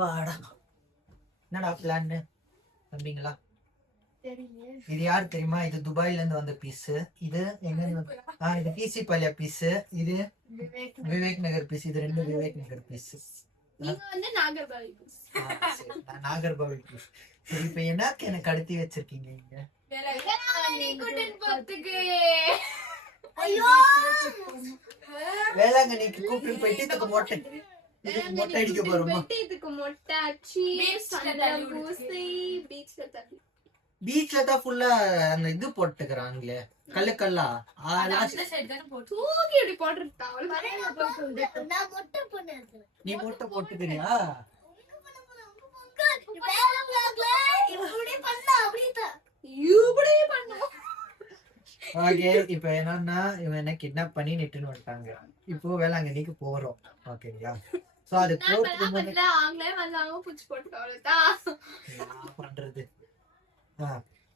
என்னடா பிளான் தம்பிங்களா? இது யாரு தெரியுமா? இது துபாயில இருந்து வந்த பீஸ். இது எங்க இது பிசி பாலியா பீஸ். இது விவேக் நகர் பீஸ். இது ரெண்டு விவேக் நகர் பீஸ். நாகர்கோவில் பீஸ். சரி, இப்ப எனக்கு கடத்தி வச்சிருக்கீங்க இங்க? வேளாங்கண்ணிக்கு கூப்பிட்டு போயிட்டு இதுக்கு மொட்டை அடிக்க போறோமா? பீச்ல தான் ஃபுல்லா அந்த இது போட்டுக்கிறாங்களே, கல்லா. நீ மொட்டை போட்டுக்கிறியா? ஓகே, இப்ப என்னன்னா இவன் என்ன கிட்னாப் பண்ணி நெட்டுன்னு வந்துட்டாங்க. இப்போ வேளாங்கண்ணிக்கு போறோம். ஓகேங்களா? சோ அது பண்றது.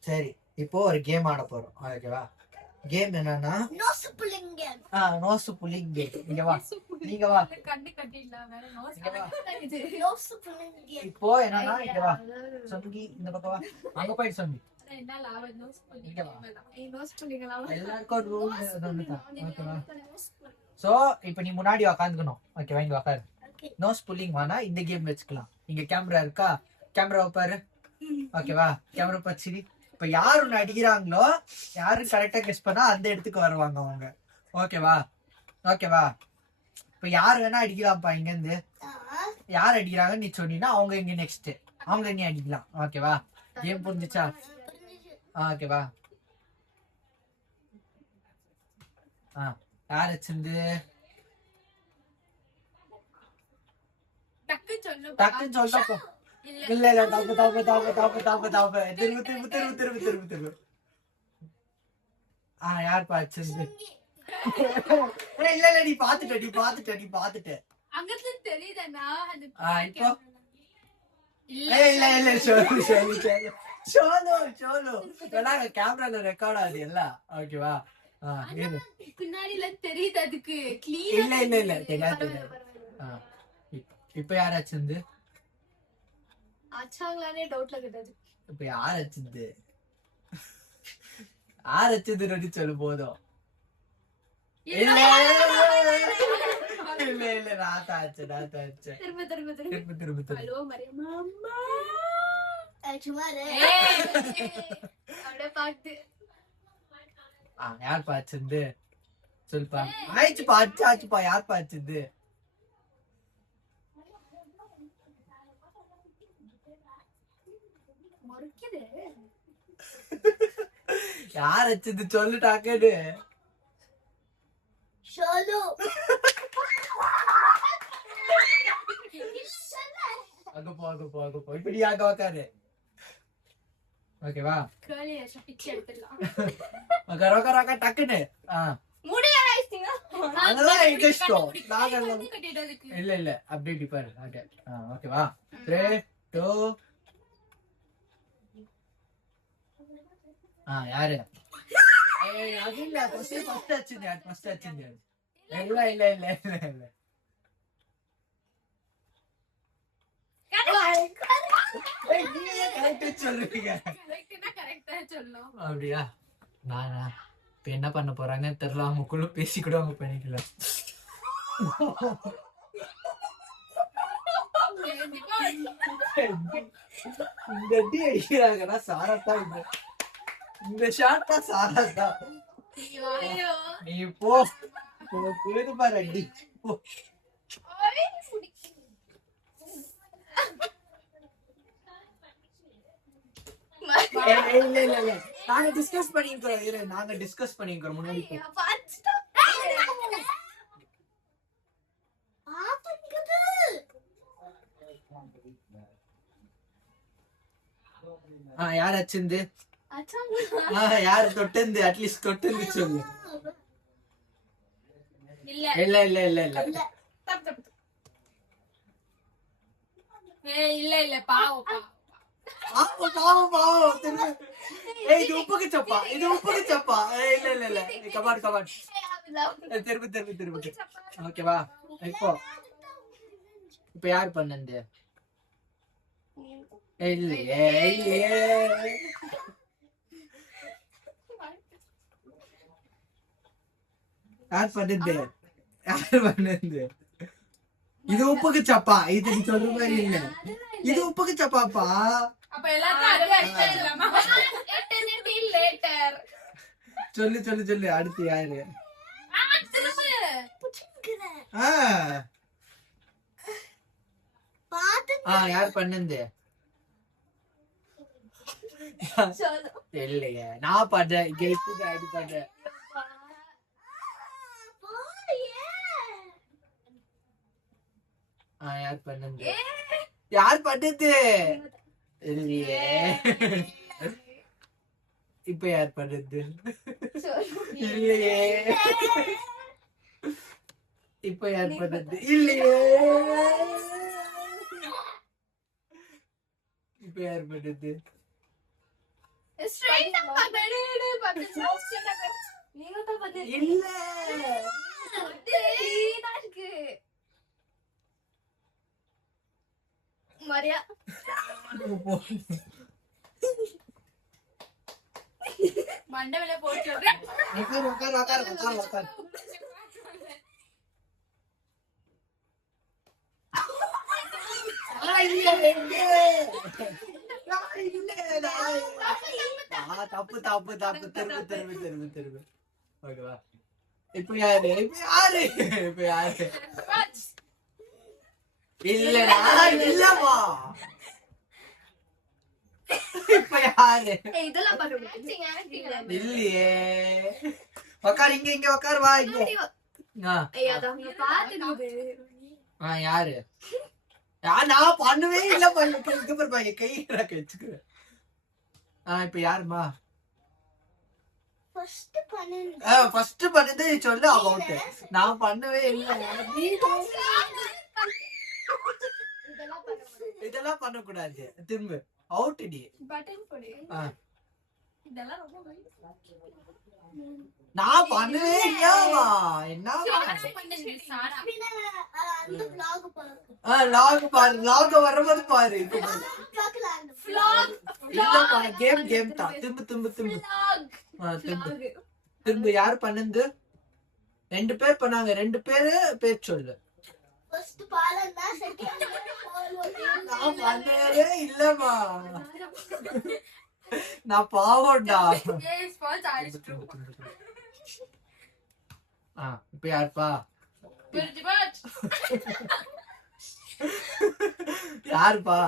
சரி, இப்போ ஒரு கேம் ஆட போறோம். ஓகேவா? கேம் என்னன்னா நோஸ் புல்லிங் கேம். இங்க வா, நீங்க வா. இப்போ என்னன்னா இங்க வா சொங்கி, இந்த பக்கம் வா. அங்க போயிட்டு சொங்கி. சோ இப்ப நீ முன்னாடி உக்காந்துக்கணும். ஓகேவா? இங்க உக்காரு. நோஸ் புல்லிங் வானா இந்த கேம் வச்சுக்கலாம். இங்க கேமரா இருக்கா? கேமரா பாரு. ஓகேவா? கேமரா பச்சிரி. இப்ப யாரு ஒண்ணு அடிக்கிறாங்களோ, யாரு கரெக்டா கெஸ் பண்ணா அந்த இடத்துக்கு வருவாங்க அவங்க. ஓகேவா? இப்ப யாரு வேணா அடிக்கலாம்ப்பா. இங்க இருந்து யார் அடிக்கிறாங்கன்னு நீ சொன்னீங்கன்னா அவங்க இங்க நெக்ஸ்ட் அவங்க நீ அடிக்கலாம். ஓகேவா? கேம் புரிஞ்சுச்சா? ஓகேவா? யார் வச்சிருந்து டக்குன்னு சொல்லப்போ. இல்ல தப்பு. திரும்ப. யார் பாச்சிருந்து? இல்ல நீ பாத்துட்ட. இப்போ இல்ல சோலோ கேமரால ரெக்கார்ட் ஆகுது எல்லாம். ஓகேவா? பின்னாடில தெரியுது அதுக்கு. இல்ல தெரியாது. இப்ப யாராச்சும் ஆச்சாங்களானே டவுட்ல கேட்டாரு. இப்ப யாராச்சும் சொல்லு போதும். இல்ல ராத்தாச்சு. திரும்ப. ஹலோ மரியம்மா. யார் பாச்சிருந்து சொல்லுப்பா. ஆச்சுப்பா யார் பாச்சிருந்து? யார் வச்சது சொல்லுட்டாக்கடு. அங்க போ. இப்படி ஆக உக்காரு. ஓகேவா? டக்குன்னு இல்ல அப்படி பாரு. ஓகேவா? 3 2 யாரு? அது இல்ல ஃபர்ஸ்ட் ஆச்சு. இல்ல அப்படியா? நானா இப்ப என்ன பண்ண போறாங்கன்னு தெரியல. அவங்களுக்குள்ள பேசி கூட அவங்க பண்ணிக்கல. இந்த அடி அடிக்கிறாங்கன்னா சாரத்தா. இந்த ஷாட்டா சாரத்தா. நீ போ பாரு அடி. இல்ல நாங்க டிஸ்கஸ் பண்ணிக்கிறோம் முன்னாடி. யாராச்சும் யாரு தொட்டு அட்லீஸ்ட் தொட்டு சொல்லு. இல்ல பாவம். இது உப்புக்கு சப்பா. இல்ல கமான். திரும்ப. ஓகேவா? இப்போ யார் பண்ணது? இல்லையே இல்லையே. யார் பண்ணது? யார் பண்ணது? இது உப்புக்கு சப்பா. இது நீ சொல்ற மாதிரி இல்ல. இது உப்புக்கு சப்பாப்பா. அப்ப எல்லாரும் சொல்லு சொல்லு சொல்லு. அடுத்து யாரு? யார் பண்ணது? இல்லையே நான் பண்றேன். அடி பண்றேன். யார் பண்ணது? யார் பண்ணது? இல்லையே. இப்ப யார் பண்ணது? இல்லையே. இப்ப யார் பண்ணது? இல்லையே. இப்ப யார் பண்ணது? இல்ல. மரியா மண்டவில போட்டு தப்பு தப்பு தப்பு. திரும்ப திரும்ப திரும்ப திரும்ப. ஓகேவா? இப்ப யாரு? இப்ப யாரு? இப்ப யாரு? இல்லடா இல்லமா. இப்ப யாரு? இதெல்லாம் பண்ணுங்க. இல்லையே. உக்கார் இங்க இங்க உக்கார். வா இங்க. யாரு? நான் பண்ணவே இல்ல. கை வச்சுக்கிறேன். இப்ப யாருமா? ஃபர்ஸ்ட் பண்ணது சொல்லு. அபவுட். நான் பண்ணவே இல்லை. இதெல்லாம் பண்ண கூடாது. திரும்ப அவுட் டி. பட்டன் போடு. இதெல்லாம் ரொம்ப நான் பண்ணவே இல்லமா. என்ன லாக் பாரு. லாக் வரவது பாரு. இல்லப்பா கேம் கேம் தான். திரும்ப திரும்ப திரும்ப திரும்ப. யார் பண்ணது? 2 பேர் பண்ணாங்க. 2 பேரு பேர் சொல்லு. நான் பண்ணவே இல்லமா. நான் பாவம்டா. இப்ப யாருப்பா? யாருப்பா?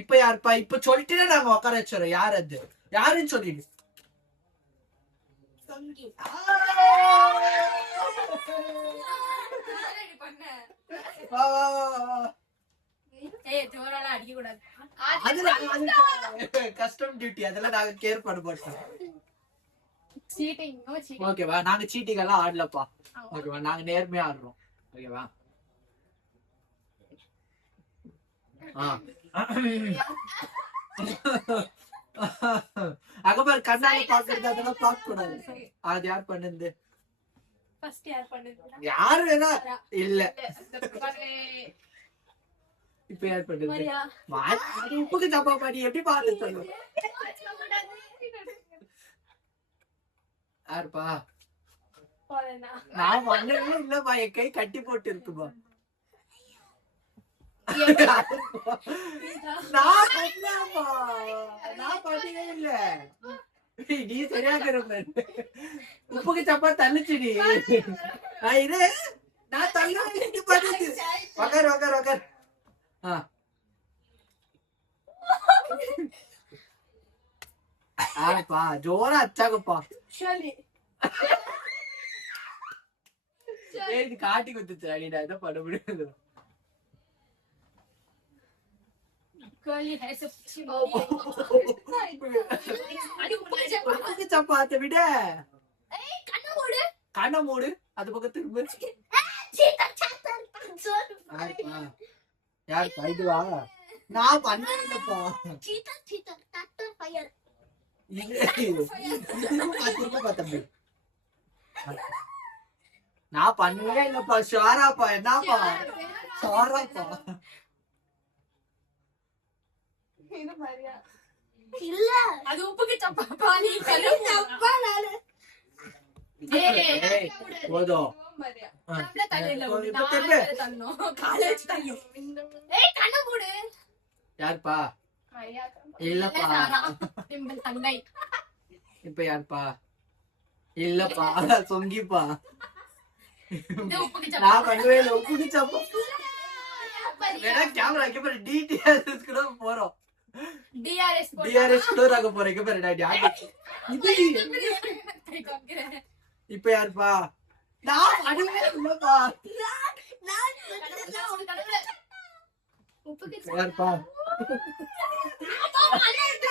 இப்ப யாருப்பா? இப்ப சொல்லிட்டு நாங்க உட்கார வச்சுறோம். யார் அது? யாருன்னு சொல்லிடு. Custom duty. அதெல்லாம் நாங்க கேர் பண்ண மாட்டோம். ஓகேவா? நாங்க சீட்டிங் எல்லாம் ஆடலப்பா. ஓகேவா? நாங்க நேர்மையா ஆடுறோம். ஓகேவா? அகபார் கண்ணாடி பாக்குறது அதெல்லாம் பார்க்க கூடாது. அது யார் பண்ணது? யாரு வேணா இல்ல. இப்ப யார் பண்ணது? உப்புக்கு தப்பா பாடி எப்படி பாத்து சொல்லு. யாருப்பா? நான் பண்ணவே இல்லப்பா. என் கை கட்டி போட்டு இருக்குப்பா. நான் பண்ணவே இல்ல. நீ சரியாக இருப்ப. உப்புக்கு சப்பா தள்ளுச்சுடி. இரு. நான் தள்ள பண்ணுது. உக்கார் உக்கார் உக்கார். ஆப்பா ஜோரா அச்சாகுப்பா. இது காட்டி குத்துச்சு. அடிடா இதை பண்ண முடியாது. சப்பாத்தை விட கண்ண மூடு. அது பக்கம் திரும்ப. யாருப்பா? இதுவா? நான் பண்ணவே இல்லப்பா. சீட்டா சீட்டா டாக்டர் ஃபயர் பார்த்திருப்பா தம்பி. நான் பண்ணவே இல்லப்பா. ஷாராப்பா என்னப்பா ஷாராப்பா. இது மரியா இல்ல அது உப்புக்கு சப்பா பானி அப்பா நானு ஏய், போதும். மரியா ஆ. நம்மள தலையில இப்போ விடு இப்போ நான் திரும்ப. தள்ளணும் காலேஜ் தள்ளணும் ஏய் கண்ணு மூடு யாருப்பா? மரியா இல்லப்பா. நிம்பல் தங்கை இப்ப யாருப்பா? இல்லப்பா சொங்கிப்பா. இது உப்புக்கு சப்பா நான் பண்ணவே இல்லை. உப்புக்கு சப்பா. வேணா கேமரா இங்க பாரு. டிடிஆர்எஸ் கூட போறோம். டிஆர்எஸ் டிஆர்எஸ் கூட நாங்க போறோம். இங்க பாரு இது. இப்ப யாருப்பா? நான் பண்ணவே இல்லப்பா. உப்புக்கு யாருப்பா? சப்பா